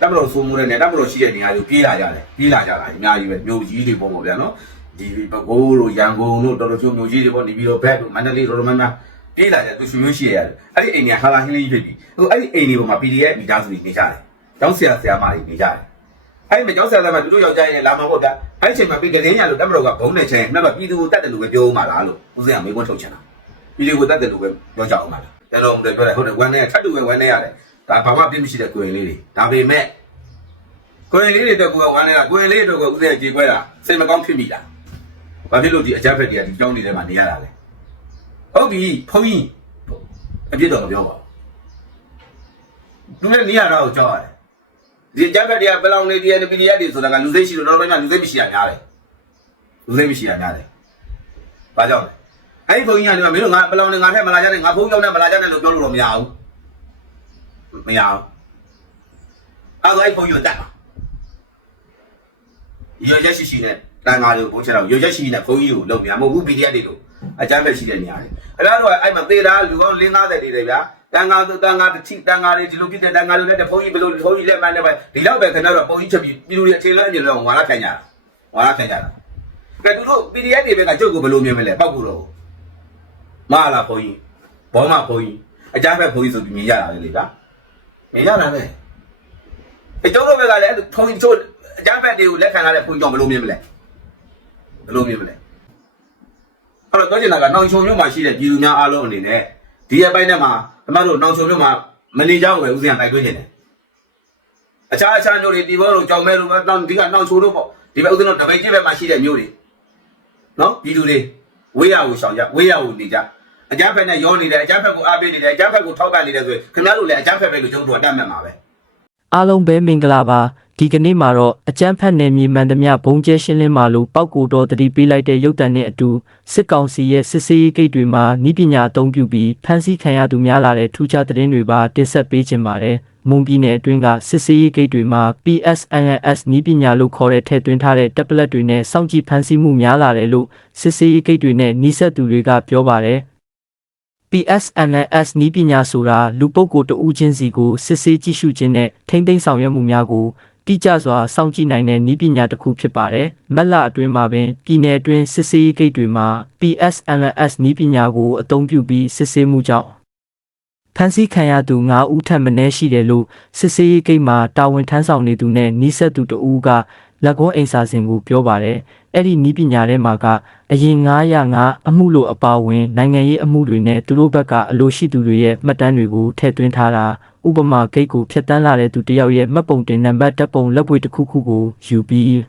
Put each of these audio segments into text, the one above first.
တပ်မတော်စိုးမိုးတဲ့နဲ့တပ်မတော်ရှိတဲ့နေရာကိုပြေးလာကြတယ်ပြေးလာကြတာအများကြီးပဲမြို့ကြီးတွေပေါ့ပေါ့ဗျာနော်ဒီပဲခူးတို့ရန်ကုန်တို့တော်တော်ချို့မြို့ကြီးတွေပေါ့နေပြီးတော့ဘက်တို့မန္တလေးတော်တော်များများပြေးလာကြသူရှင်မျိုးရှိရတယ်အဲ့ဒီအိမ်တွေကဟာလာဟင်းလေးဖြစ်ပြီဟိုအဲ့ဒီအိမ်တွေပေါ်မှာ PDF မိသားစုတွေနေကြတယ်ကျောင်းဆရာဆရာမတွေနေကြတယ်အဲ့ဒီမှာကျောင်းဆရာဆရာမတို့ယောက်ျားရဲ့လာမှာပေါ့ဗျာအဲ့ဒီချိန်မှာပြီးကလေးညာလို့တပ်မတော်ကဘုံနေချင်းနောက်တော့ပြည်သူကိုတတ်တယ်လို့ပဲပြောမှာလားလို့ဦးစင်းကမေးခွန်းထုတ်ချင်တာပြည်သူကိုတတ်တယ်လို့ပဲပြောကြအောင်ပါလားကျွန်တော်တို့ပြောတယ်ဟုတ်တယ်ဝမ်းနေထပ်တူပဲဝမ်းနေရတယ် ဒါဘာမှပြစ်မရှိတဲ့ကိုရင်လေးတွေဒါပေမဲ့ကိုရင်လေးတွေတော့ကိုယ်ကဝမ်းနေတာကိုရင်လေးတွေတော့ကိုယ်ဦးစဲကြေခွဲတာစိတ်မကောင်းဖြစ်မိတာဘာဖြစ်လို့ဒီအကြက်ဖက်တွေကဒီကြောင်းနေထဲမှာနေရတာလဲဟုတ်ပြီဖုန်းကြီးအပြစ်တော့မပြောပါဘူးသူလည်းနေရတာကိုကြောက်ရတယ်ဒီအကြက်ဖက်တွေကဘယ်လောက်နေဒီပီဒီအက်တွေဆိုတာကလူစိတ်ရှိလို့တော့ဘယ်မှာလူစိတ်မရှိရများတယ်လူစိတ်မရှိရများတယ်ဘာကြောင့်လဲအဲ့ဒီဖုန်းကြီးကဒီမှာမင်းတို့ငါဘယ်လောက်နေငါထက်မလာကြနဲ့ငါဖုန်းကြောင့်နဲ့မလာကြနဲ့လို့ပြောလို့တော့မရဘူး မရဘူးအဲ့တော့အဲ့ဖုန်းကြီးကိုတတ်ပါရွက်ရက်ရှိရှိနဲ့တန်ဃာတွေကိုဘုန်းချတော့ရွက်ရက်ရှိရှိနဲ့ဘုန်းကြီးကိုလုပ်များမဟုတ်ဘူး PDF တွေလို့အကြမ်းဖက်ရှိတဲ့နေရာတွေအဲ့ဒါတော့အဲ့မှာသေတာလူကောင်း50တွေတွေဗျာတန်ဃာတန်ဃာတစ်ချိတန်ဃာတွေဒီလိုဖြစ်တဲ့တန်ဃာတွေလည်းဘုန်းကြီးဘယ်လိုဘုန်းကြီးလက်မှန်နဲ့ပဲဒီလောက်ပဲခင်ဗျားတို့ဘုန်းကြီးချက်ပြီးပြည်သူတွေအခြေလွှမ်းအမြင်လို့ဝါရခံကြတာဝါရခံကြတာကဲသူတို့ PDF တွေပဲကကျုပ်ကိုဘယ်လိုမြင်မလဲပောက်ကူတော့မလာဘုန်းကြီးဘောမဘုန်းကြီးအကြမ်းဖက်ဘုန်းကြီးဆိုပြီးမြင်ရတာလေလေဗျာ မြင်ရတာပဲအဲကျုပ်တို့ဘက်ကလည်းဘုန်းကြီးတို့အကြမ်းဖက်တွေကိုလက်ခံရတဲ့ဘုန်းကြီးကြောင့်ဘယ်လိုမြင်မလဲဘယ်လိုမြင်မလဲအဲ့တော့ပြောချင်တာကနောင်ချုံမြို့မှာရှိတဲ့ပြည်သူများအားလုံးအနေနဲ့ဒီအပိုင်းထဲမှာကျမတို့နောင်ချုံမြို့မှာမနေကြောင်းပဲဦးစင်ကတိုက်တွန်းနေတယ်အခြားအခြားမြို့တွေဒီဘောတို့ကြောင်မဲတို့တောင်ဒီကနောင်ချုံတို့ပေါ့ဒီဘက်ဦးစင်တို့တပိတ်ကြီးဘက်မှာရှိတဲ့မြို့တွေနော်ပြည်သူတွေဝေးရကိုရှောင်ကြဝေးရကိုနေကြ အကြမ်းဖက်နဲ့ရောနေတယ်အကြမ်းဖက်ကိုအားပေးနေတယ်အကြမ်းဖက်ကိုထောက်ပံ့နေတယ်ဆိုရင်ခင်ဗျားတို့လည်းအကြမ်းဖက်ပဲလို့ကျွန်တော်တို့အတတ်မှတ်မှာပဲအားလုံးပဲမင်္ဂလာပါဒီကနေ့မှာတော့အကျန်းဖက်နယ်မြေမှန်သမျှဘုံကျဲရှင်းလင်းမှာလို့ပောက်ကိုတော်တတိပေးလိုက်တဲ့ရုပ်တံနဲ့အတူစစ်ကောင်စီရဲ့စစ်ဆေးရေးဂိတ်တွေမှာဤပညာအသုံးပြုပြီးဖမ်းဆီးခံရသူများလာတဲ့ထူးခြားသတင်းတွေပါတင်ဆက်ပေးခြင်းပါတယ်မွန်ပြည်နယ်အတွင်းကစစ်ဆေးရေးဂိတ်တွေမှာ PSNS ဤပညာလို့ခေါ်တဲ့ထည့်သွင်းထားတဲ့ tablet တွေနဲ့စောင့်ကြည့်ဖမ်းဆီးမှုများလာတယ်လို့စစ်ဆေးရေးဂိတ်တွေနဲ့နှိစက်သူတွေကပြောပါတယ် PSNS နီးပညာဆိုတာလူပုဂ္ဂိုလ်တဦးချင်းစီကိုစစ်ဆေးကြည့်ရှုခြင်းနဲ့ထိမ့်သိမ်းဆောင်ရွက်မှုများကိုတိကျစွာစောင့်ကြည့်နိုင်တဲ့နီးပညာတစ်ခုဖြစ်ပါတယ်။မက်လအတွင်းမှာပင်ပြည်내အတွင်းစစ်ဆေးရေးဂိတ်တွေမှာ PSNS နီးပညာကိုအသုံးပြုပြီးစစ်ဆေးမှုကြောင့်ဖန်ဆီးခံရသူ9ဦးထပ်မံရှိတယ်လို့စစ်ဆေးရေးဂိတ်မှာတာဝန်ထမ်းဆောင်နေသူနဲ့နှိစက်သူတဦးကလက်ကောအိမ်စာစဉ်ကိုပြောပါတယ်။အဲ့ဒီနီးပညာထဲမှာကအရင်905အမှုလို့အပါအဝင်နိုင်ငံရေးအမှုတွေနဲ့သူတို့ဘက်ကအလိုရှိသူတွေရဲ့မှတ်တမ်းတွေကိုထည့်သွင်းထားတာဥပမာဂိတ်ကိုဖျက်တမ်းလာတဲ့သူတယောက်ရဲ့မှတ်ပုံတင်နံပါတ်ဓာတ်ပုံလက်ပွေတစ်ခုခုကိုယူပြီး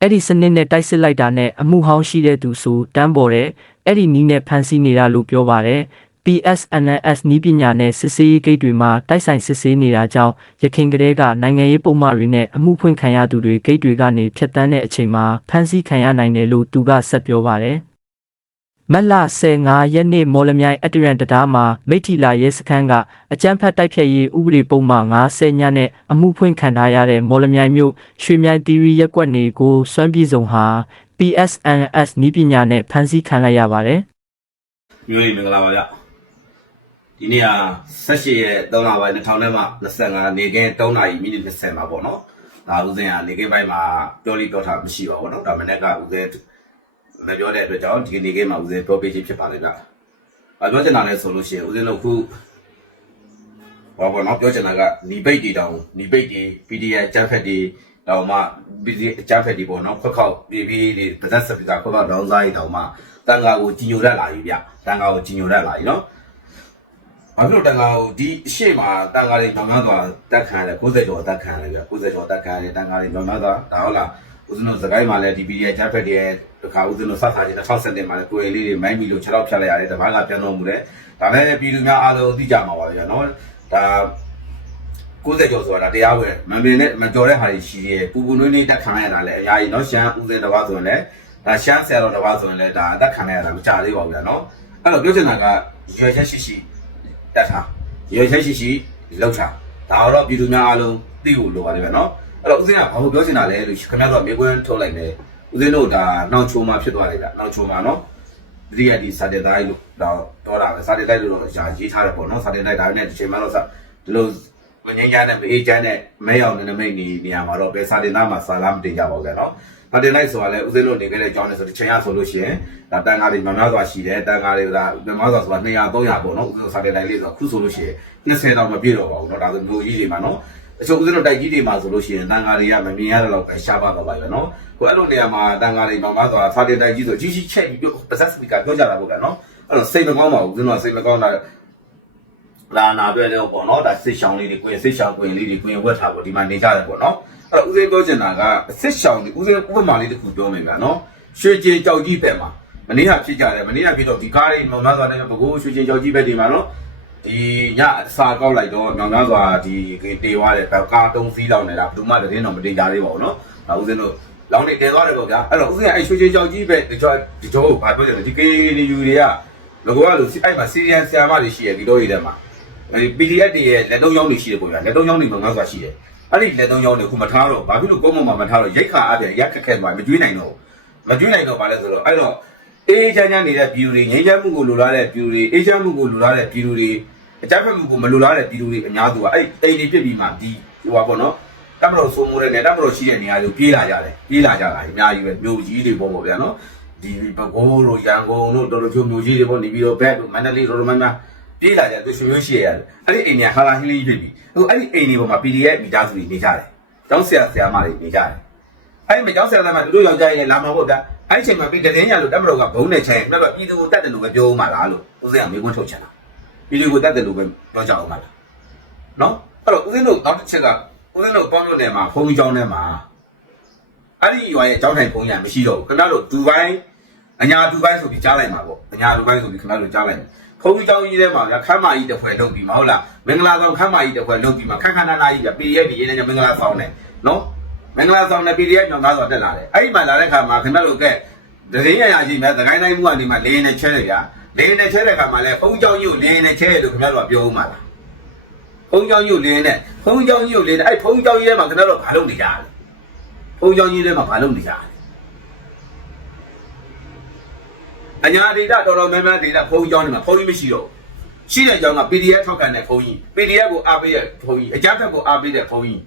အဲ့ဒီစနစ်နဲ့တိုက်စစ်လိုက်တာနဲ့အမှုဟောင်းရှိတဲ့သူဆိုတန်းပေါ်တဲ့အဲ့ဒီနီးနဲ့ဖန်ဆီးနေတာလို့ပြောပါတယ် PSNS နီးပညာနဲ့စစ်ဆေးရေးဂိတ်တွေမှာတိုက်ဆိုင်စစ်ဆေးနေတာကြောင့်ရခိုင်ကလေးကနိုင်ငံရေးပုံမှန်တွေနဲ့အမှုဖွင့်ခံရသူတွေဂိတ်တွေကနေဖြတ်တန်းတဲ့အချိန်မှာဖမ်းဆီးခံရနိုင်တယ်လို့သူကဆက်ပြောပါတယ်။မက်လ15ရက်နေ့မော်လမြိုင်အတရန်တံတားမှာမိထီလာရဲစခန်းကအကြမ်းဖက်တိုက်ဖျက်ရေးဥပဒေပုံမှန်90ညနဲ့အမှုဖွင့်ခံထားရတဲ့မော်လမြိုင်မြို့ရွှေမြိုင်တီရီရက်ကွက်နေကိုစွမ်းပြည်စုံဟာ PSNS နီးပညာနဲ့ဖမ်းဆီးခံလိုက်ရပါတယ်။မျိုးရေးမင်္ဂလာပါဗျ ဒီနေ့ဟာ18ရက်3လပိုင်း2000နဲ့မှ25နေခင်း3နာရီမိနစ်20ပါပေါ့နော်ဒါဦးစင်ကနေခင်းပိုင်းမှာပြောလိပြောထားမရှိပါဘူးနော်ဒါမနေ့ကဦးစင်မပြောတဲ့အတွက်ကြောင့်ဒီနေခင်းမှာဦးစင်ပြောပေးခြင်းဖြစ်ပါလိမ့်ဗျဘာပြောချင်တာလဲဆိုလို့ရှိရင်ဦးစင်တို့ခုဘာပေါ့နော်ပြောချင်တာကနီပိတ်တီတောင်နီပိတ်တီ PDF ဂျက်ဖက်တီတောင်မှ PDF ဂျက်ဖက်တီပေါ့နော်ခွက်ခေါက် PPE တွေပဇက်စပီတာခွက်ခေါက်ဒေါင်းစားတွေတောင်မှတန်ခါကိုကြီးညိုတတ်လာပြီဗျတန်ခါကိုကြီးညိုတတ်လာပြီနော် ဘာဖြစ်လို့တန်ခါကိုဒီအရှိမတန်ခါတွေညောင်များစွာတက်ခံရတယ်60ကျော်တက်ခံရတယ်ဗျ60ကျော်တက်ခံရတယ်တန်ခါတွေညောင်များစွာဒါဟုတ်လားဦးဇင်းတို့စကိုင်းမှာလည်းဒီပီဒီရဲ့ဂျက်ဖက်တွေရဲ့တခါဦးဇင်းတို့စဆာချင်း2017မှာလည်းကိုယ်လေးတွေမိုင်းမီလို့6တော့ဖြတ်လိုက်ရတယ်တပားကပြန်တော်မူတယ်ဒါလည်းပြည်သူများအားလုံးသိကြမှာပါဗျာနော်ဒါ60ကျော်ဆိုတာတရားပဲမပင်နဲ့မကြော်တဲ့ဟာတွေရှိရဲပူပူနွေးနွေးတက်ခံရတာလည်းအများကြီးနော်ရှမ်းဦးဇင်းတစ်ပါးဆိုရင်လည်းဒါရှမ်းဆရာတော်တစ်ပါးဆိုရင်လည်းဒါတက်ခံရတာမကြသေးပါဘူးဗျာနော်အဲ့တော့ပြောချင်တာကရွယ်ချက်ရှိရှိ တက်ထားရွေချက်ရှိရှိလောက်ချဒါတော့ပြည်သူများအားလုံးသိဖို့လိုပါတယ်ဗျာနော်အဲ့တော့ဦးစင်းကဘာလို့ပြောချင်တာလဲလို့ခင်ဗျားတို့မြေကွန်းထုတ်လိုက်တယ်ဦးစင်းတို့ဒါနှောင်ချိုးမှဖြစ်သွားတယ်ဗျာနှောင်ချိုးမှနော်တတိယဒီစာတေတိုင်းလို့တော့တော့တာပဲစာတေတိုင်းလို့တော့ရှာရေးထားတယ်ပေါ့နော်စာတေတိုင်းဒါနဲ့ဒီချိန်မှတော့စဒီလိုမငင်းချမ်းနဲ့မအေးချမ်းနဲ့မဲရောင်နဲ့နမိတ်နေနေရာမှာတော့ဘယ်စာတင်သားမှာစာလားမတင်ကြပါဘူးကြနော် မတင်လိုက်ဆိုတာလဲဦးစင်းတို့နေခဲ့တဲ့အကြောင်းလဲဆိုတစ်ချိန်ရဆိုလို့ရှိရင်ဒါတန်ကားတွေများများစွာရှိတယ်တန်ကားတွေကများများစွာဆိုတာ200 300ပေါ့နော်ဦးစင်းတို့စာတင်လိုက်လေးဆိုတော့ခုဆိုလို့ရှိရင်20တော့မပြည့်တော့ပါဘူးเนาะဒါဆိုမျိုးကြီးတွေမှာเนาะအချို့ဦးစင်းတို့တိုက်ကြီးတွေမှာဆိုလို့ရှိရင်တန်ကားတွေကမမြင်ရတော့ပဲရှားပါတော့ပါပဲเนาะကိုအဲ့လိုနေရာမှာတန်ကားတွေများများစွာစာတင်တိုက်ကြီးဆိုကြီးကြီးချက်ပြီးပြောပါစက်စပီကာပြောကြတာပေါ့ကနော်အဲ့တော့စိတ်မကောင်းပါဘူးဦးစင်းတို့စိတ်မကောင်းတာ လာနာပြတဲ့ပေါ့နော်ဒါစစ်ဆောင်လေးတွေကိုယ်စစ်ဆောင်ကိုယ်လေးတွေကိုယ်ဝက်ထားပေါ့ဒီမှာနေကြတယ်ပေါ့နော်အဲ့ တော့ဦးစင်းပြောချင်တာကစစ်ဆောင်ဒီဦးစင်းဥပမာလေးတစ်ခုပြောမယ်ဗျာနော်ရွှေကျင်ကြောက်ကြီးဘက်မှာမနေ့ကဖြစ်ကြတယ်မနေ့ကဖြစ်တော့ဒီကားလေးမောင်သားစွာနဲ့ဘကိုးရွှေကျင်ကြောက်ကြီးဘက်ဒီမှာနော်ဒီညအစာကောက်လိုက်တော့မောင်သားစွာဒီတေသွားတယ်ဘကားတုံးစီးလောက်နေတာဘယ်သူမှတည်းတော့မတင်ကြသေးပါဘူးနော်ဒါဦးစင်းတို့လောင်းနေတဲသွားတယ်ပေါ့ဗျာအဲ့တော့ဦးစင်းအဲ့ရွှေကျင်ကြောက်ကြီးဘက်ဒီကြောဒီကြောဘာပြောကြလဲဒီကေဒီယူတွေကဘကောကလို့အဲ့မှာစီရီယန်ဆီယာမတွေရှိရဒီတော့ရတဲ့မှာအဲဒီ PDF တွေရဲ့လက်သုံးချောင်းတွေရှိတယ်ပေါ့ဗျာလက်သုံးချောင်းတွေမှာငါးစွာရှိတယ် အဲ့ဒီလက်သုံးချောင်းတွေခုမထားတော့ဘာဖြစ်လို့ကိုယ်မမမထားတော့ရိတ်ခါအပြင်ရက်ခက်ခဲသွားမကျွေးနိုင်တော့မကျွေးနိုင်တော့ဘာလဲဆိုတော့အဲ့တော့အေးချမ်းချမ်းနေတဲ့ပြည်သူတွေငြိမ်းချမ်းမှုကိုလိုလားတဲ့ပြည်သူတွေအေးချမ်းမှုကိုလိုလားတဲ့ပြည်သူတွေအကြမ်းဖက်မှုကိုမလိုလားတဲ့ပြည်သူတွေအများစုကအဲ့အိမ်တွေပြစ်ပြီးမှဒီဟိုပါပေါ့နော်တမတော်ဆိုမိုးတဲ့နဲ့တမတော်ရှိတဲ့နေရာတွေကိုပြေးလာကြတယ်ပြေးလာကြတာအများကြီးပဲမြို့ကြီးတွေပေါ့ပေါ့ဗျာနော်ဒီဘကိုးတို့ရန်ကုန်တို့တော်တော်ချိုမြို့ကြီးတွေပေါ့နေပြီးတော့ဘက်တို့မန္တလေးတော်တော်များများ ပြေးလာကြသူရှင်မျိုးရှိရတယ်အဲ့ဒီအိမ်ညာဟာလာဟင်းလေးဖြစ်ပြီဟိုအဲ့ဒီအိမ်ဒီပေါ်မှာ PDF မိသားစုတွေနေကြတယ်ကျောင်းဆရာဆရာမတွေနေကြတယ်အဲ့ဒီမှာကျောင်းဆရာဆရာမတို့ယောက်ျားရဲ့လာမှာပေါ့ဗျာအဲ့ဒီချိန်မှာပြည်တဲ့ရလို့တက်မတော်ကဘုံနဲ့ချင်တယ်တော့ပြည်သူကိုတတ်တယ်လို့ပဲပြောမှလားလို့ဦးစင်းကမေးခွန်းထုတ်ချင်တာပြည်သူကိုတတ်တယ်လို့ပဲပြောကြအောင်မလားနော်အဲ့တော့ဦးစင်းတို့နောက်တစ်ချက်ကဦးစင်းတို့ပေါင်းလို့နေမှာဖုန်းကြီးကျောင်းထဲမှာအဲ့ဒီရွာရဲ့ကျောင်းထိုင်ဖုန်းရမရှိတော့ဘူးခင်ဗျားတို့ဒူဘိုင်းအညာဒူဘိုင်းဆိုပြီးကြားလိုက်မှာပေါ့အညာဒူဘိုင်းဆိုပြီးခင်ဗျားတို့ကြားလိုက် မယ်ဖုန်းကြီးကျောင်းကြီးထဲမှာခမ်းမကြီးတစ်ဖွဲ့လုပ်ပြီးမှာဟုတ်လားမင်္ဂလာဆောင်ခမ်းမကြီးတစ်ဖွဲ့လုပ်ပြီးမှာခက်ခဏနာကြီးက PDF ဒီရေးနေမင်္ဂလာဆောင်နေနော်မင်္ဂလာဆောင်နဲ့ PDF ညောင်းသားဆောင်တက်လာတယ်အဲ့ဒီမှာလာတဲ့ခါမှာခင်ဗျားတို့ကဒဇင်းရရကြီးမဲ့သခိုင်းတိုင်းမှုကနေမှလေးနဲ့ချဲတယ်ဗျာလေးနဲ့ချဲတဲ့ခါမှာလဲဖုန်းကျောင်းကြီးကိုလေးနဲ့ချဲတယ်လို့ခင်ဗျားတို့ကပြောဦးမှာလားဖုန်းကျောင်းကြီးကိုလေးနဲ့ဖုန်းကျောင်းကြီးကိုလေးနဲ့အဲ့ဖုန်းကျောင်းကြီးထဲမှာခင်ဗျားတို့ဘာလုပ်နေကြလဲဖုန်းကျောင်းကြီးထဲမှာဘာလုပ်နေကြလဲ အညာဒေတာတော်တော်များများဒေတာဖုန်းကျောင်းတွေမှာဖုန်းကြီးမရှိတော့ဘူးရှိတဲ့ကြောင်းက PDF ထောက်ခံတဲ့ဖုန်းကြီး PDF ကိုအားပေးတဲ့ဖုန်းကြီးအကြမ်းဖက်ကိုအားပေးတဲ့ဖုန်းကြီး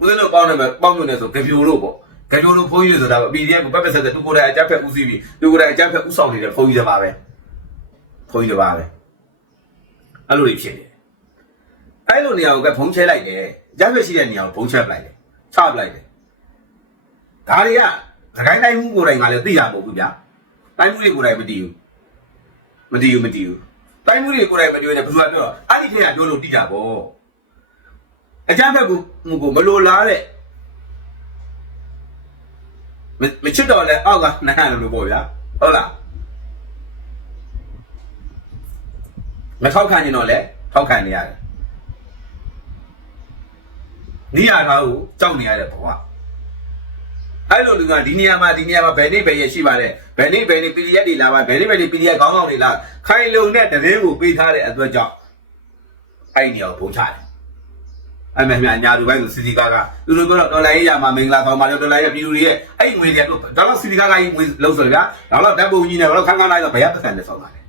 ဦးဇင်းတို့ပေါင်းနေမှာပေါင်းလို့နေဆိုကြပြိုလို့ပေါ့ကြပြိုလို့ဖုန်းကြီးတွေဆိုတာ PDF ကိုပတ်ပတ်ဆက်ဆက်သူကိုယ်တိုင်အကြမ်းဖက်ဦးစီးပြီးသူကိုယ်တိုင်အကြမ်းဖက်ဦးဆောင်နေတဲ့ဖုန်းကြီးတွေပါပဲဖုန်းကြီးတွေပါပဲအဲ့လိုတွေဖြစ်နေတယ်အဲ့လိုနေရာကိုကဖုန်းချဲလိုက်တယ်အကြမ်းဖက်ရှိတဲ့နေရာကိုဖုန်းချဲပလိုက်တယ်ချပလိုက်တယ်ဒါတွေက သခိုင်းတိုင်းမှုကိုယ်တိုင်ကလည်းသိတာမဟုတ်ဘူးဗျာတိုင်းမှုတွေကိုယ်တိုင်မသိဘူးမတည်ဘူးမတည်ဘူးတိုင်းမှုတွေကိုယ်တိုင်မပြောနဲ့ဘယ်သူကပြောတော့အဲ့ဒီထက်ကပြောလို့တိတာပေါ့အကြမ်းဖက်ကူမှုကိုမလိုလားတဲ့မမချစ်တော့လဲအောက်ကနိုင်ရလို့ပေါ့ဗျာဟုတ်လားမထောက်ခံရင်တော့လဲထောက်ခံနေရတယ်နေရတာကိုကြောက်နေရတဲ့ဘဝ အဲ့လိုလူကဒီနေရာမှာဒီနေရာမှာဘယ်နေ့ဘယ်ရက်ရှိပါလဲဘယ်နေ့ဘယ်နေ့ PDF တွေလာပါဘယ်နေ့ဘယ်နေ့ PDF ခေါင်းဆောင်တွေလာခိုင်လုံတဲ့တရင်ကိုပေးထားတဲ့အတွက်ကြောင့်အဲ့ဒီနေရာကိုပုံချတယ်အဲ့မဲ့မြညာလူပိုင်းဆိုစီစီကားကသူတို့ကတော့ဒေါ်လာရေးရမှာမင်္ဂလာဆောင်ပါလို့ဒေါ်လာရေးပြည်သူတွေရဲ့အဲ့ငွေတွေကိုဒေါ်လာစီစီကားကကြီးငွေလုံးဆိုရဗျာဒေါ်လာတပ်ပုံကြီးနဲ့ဘာလို့ခန်းခန်းလိုက်တော့ဘယ်ရပတ်စံနဲ့ဆောင်ပါလဲ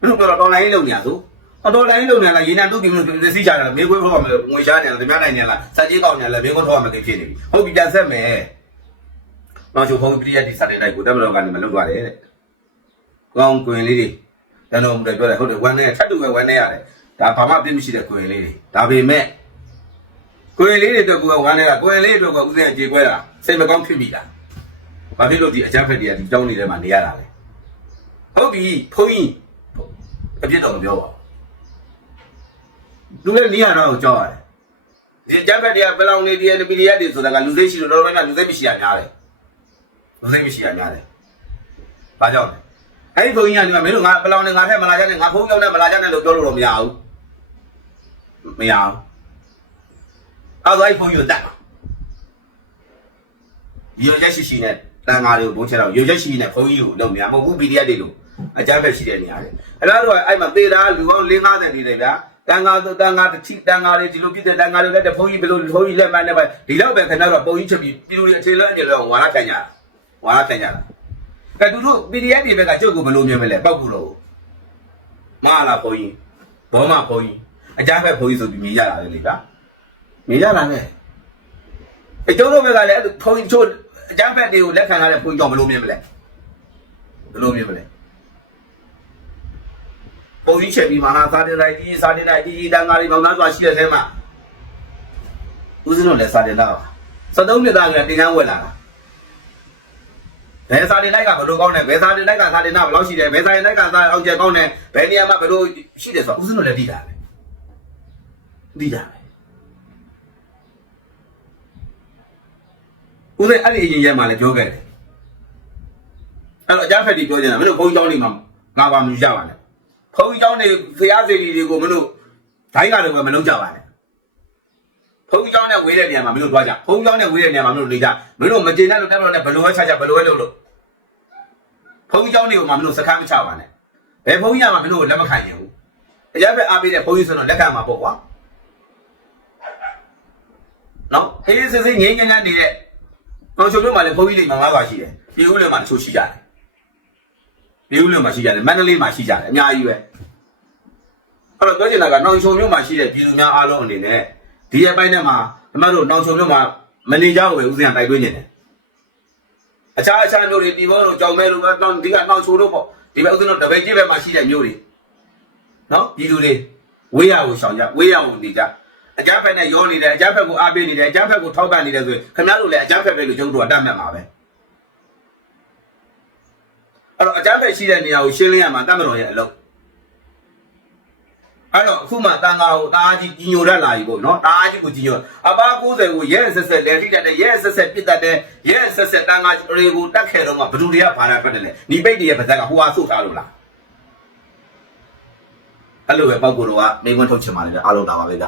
သူတို့ကတော့ဒေါ်လာရေးလုံနေရဆိုဒေါ်လာရေးလုံနေလားရေနံတုတ်ပြီးလက်စီချတာမေးခွန်းထောက်ရမယ်ငွေရှားနေလားတပြားနိုင်နေလားစက်ကြီးကောက်နေလားမေးခွန်းထောက်ရမယ်ဖြစ်နေပြီဟုတ်ပြီပြန်ဆက်မယ် နောက်ချိုဖုန်းပရိယတ်ဒီစာတင်လိုက်ကိုတက်မတော်ကနေမလုပ်သွားတယ်တဲ့။ကောင်းကွင်လေးတွေတန်တော်မူတယ်ပြောတယ်ဟုတ်တယ်ဝမ်းနဲ့ထပ်တူပဲဝမ်းနဲ့ရတယ်။ဒါဘာမှပြစ်မရှိတဲ့ကွင်လေးတွေ။ဒါပေမဲ့ကွင်လေးတွေတော့ကိုယ်ကဝမ်းနဲ့ကကွင်လေးတွေတော့ကဥစဉ်ကြေကွဲတာစိတ်မကောင်းဖြစ်မိတာ။ဘာဖြစ်လို့ဒီအကြမ်းဖက်တွေကဒီတောင်းနေတဲ့မှာနေရတာလဲ။ဟုတ်ပြီဖုန်းကြီးအပြစ်တော့မပြောပါဘူး။လူလည်းနေရတော့ကြောက်ရတယ်။ဒီအကြမ်းဖက်တွေကဘယ်လောက်နေဒီအပီရီယတ်တွေဆိုတာကလူသိရှိလို့တော့တော့လူသိမရှိရများတယ်။ မသိမရှိရများတယ်။ဘာကြောင့်လဲ။အဲ့ဒီဘုန်းကြီးကဒီမှာမင်းတို့ငါပလောင်နဲ့ငါထက်မလာကြနဲ့ငါဖုန်းရောက်နဲ့မလာကြနဲ့လို့ပြောလို့တော့မရဘူး။မရဘူး။အဲ့ဒါအဲ့ဒီဘုန်းကြီးကိုတတ်ပါ။ရောရက်ရှိရှိနဲ့တန်ဃာတွေကိုဘုန်းချတော့ရောရက်ရှိရှိနဲ့ဘုန်းကြီးကိုလုပ်နေရမဟုတ်ဘူး PDF တွေလို့အကြမ်းဖက်ရှိတဲ့နေရာတွေ။အဲ့ဒါတော့အဲ့မှာသေတာလူပေါင်း50နေတယ်ဗျာ။တန်ဃာဆိုတန်ဃာတစ်ချိတန်ဃာတွေဒီလိုပြစ်တဲ့တန်ဃာတွေလည်းတဲ့ဘုန်းကြီးဘယ်လိုဘုန်းကြီးလက်မှတ်နဲ့ပဲဒီလောက်ပဲခင်ဗျားတို့ပုံကြီးချက်ပြီးပြည်သူတွေအခြေလဲအခြေလဲဝါရခံကြတာ။ ဝါရခံကြတာ။ကဲသူတို့ PDF တွေဘက်ကကျုပ်ကိုဘယ်လိုမြင်မလဲပောက်ကူတော့မဟာလားဘုန်းကြီးဘောမဘုန်းကြီးအကြမ်းဖက်ဘုန်းကြီးဆိုပြီးမြင်ရတာလေလေဗျာမြင်ရတာနဲ့အကျုံးတို့ဘက်ကလည်းအဲ့ဘုန်းကြီးချို့အကြမ်းဖက်တွေကိုလက်ခံရတဲ့ဘုန်းကြီးကြောင့်ဘယ်လိုမြင်မလဲဘယ်လိုမြင်မလဲဘုန်းကြီးချက်ပြီးမဟာစာတင်လိုက်ကြီးစာတင်လိုက်ကြီးတန်ဃာတွေမောင်သားစွာရှိတဲ့ထဲမှာဦးဇင်းတို့လည်းစာတင်တော့73နှစ်သားကတင်ကန်းဝက်လာတာ ဘယ်စာတင်လိုက်ကဘယ်လိုကောင်းတယ်ဘယ်စာတင်လိုက်ကစာတင်တာဘယ်လောက်ရှိတယ်ဘယ်စာတင်လိုက်ကစာအောင်ချက်ကောင်းတယ်ဘယ်နေရာမှာဘယ်လိုရှိတယ်ဆိုတော့ဦးစင်းတို့လည်းသိတာပဲသိတာပဲဦးစင်းအဲ့ဒီအရင်ရက်မှာလည်းပြောခဲ့တယ်အဲ့တော့အကြဖက်တီပြောနေတာမင်းတို့ဘုန်းကြီးကျောင်းနေမှာငါပါမယူကြပါနဲ့ဘုန်းကြီးကျောင်းနေဖျားစီတွေကိုမင်းတို့ဒိုင်းကတော့မလုပ်ကြပါနဲ့ဘုံကြောင်းနဲ့ဝေးတဲ့နေရာမှာမင်းတို့သွားကြဘုံကြောင်းနဲ့ဝေးတဲ့နေရာမှာမင်းတို့နေကြမင်းတို့မကျေနပ်လို့တက်လို့နဲ့ဘယ်လိုပဲဆက်ကြဘယ်လိုပဲလုပ်လို့ ဘုန်းကြီးเจ้าတွေကိုမှမင်းတို့စကားမချပါနဲ့ဘယ်ဘုန်းကြီးကမှမင်းတို့လက်မခံရင်ဘူးအကြမ်းဖက်အားပေးတဲ့ဘုန်းကြီးဆိုတော့လက်ခံမှာပေါ့ကွာနော်ဟေးစစ်စစ်ငင်းငင်းနဲ့နေတဲ့တော်ချုံတို့မှလည်းဘုန်းကြီးတွေမှာငါးပါရှိတယ်ပြည်ဦးလည်းမှတချို့ရှိကြတယ်ပြည်ဦးလည်းမှရှိကြတယ်မန္တလေးမှာရှိကြတယ်အများကြီးပဲအဲ့တော့ပြောချင်တာကနောင်ချုံမြို့မှာရှိတဲ့ပြည်သူများအားလုံးအနေနဲ့ဒီရဲ့ပိုင်းထဲမှာအမတို့နောင်ချုံမြို့မှာမနေကြဘူးပဲဦးစင်ကတိုက်တွန်းနေတယ် အခြားအခြားမြို့တွေဒီဘောတို့ကြောင်မဲတို့ပဲတောင်းဒီကနောင်ချုံတို့ပေါ့ဒီဘက်ဦးစင်တို့တပည့်ကြီးဘက်မှာရှိတဲ့မြို့တွေနော်ပြည်သူတွေဝေးရကိုရှောင်ကြဝေးရကိုနေကြအကြမ်းဖက်နဲ့ရောနေတယ်အကြမ်းဖက်ကိုအားပေးနေတယ်အကြမ်းဖက်ကိုထောက်ပံ့နေတယ်ဆိုရင်ခင်ဗျားတို့လည်းအကြမ်းဖက်ပဲလို့ကျုပ်တို့ကတတ်မှတ်မှာပဲအဲ့တော့အကြမ်းဖက်ရှိတဲ့နေရာကိုရှင်းလင်းရမှာတတ်မတော်ရဲ့အလုပ် အဲ့တော့အခုမှတန်ဃာကိုတအားကြီးကြီးညိုရလာပြီပေါ့နော်တအားကြီးကိုကြီးညိုအပါ90ကိုရဲဆက်ဆက်လဲထိတတ်တယ်ရဲဆက်ဆက်ပြစ်တတ်တယ်ရဲဆက်ဆက်တန်ဃာတွေကိုတတ်ခဲ့တော့မှဘယ်သူတွေကဘာလာပတ်တယ်လဲညီပိတ်တွေရဲ့ပါဇက်ကဟိုဟာဆုတ်ထားလို့လားအဲ့လိုပဲပောက်ကိုတော့ကမိမွန်းထုတ်ချင်ပါလေအားလုံးတာပါပဲဗျ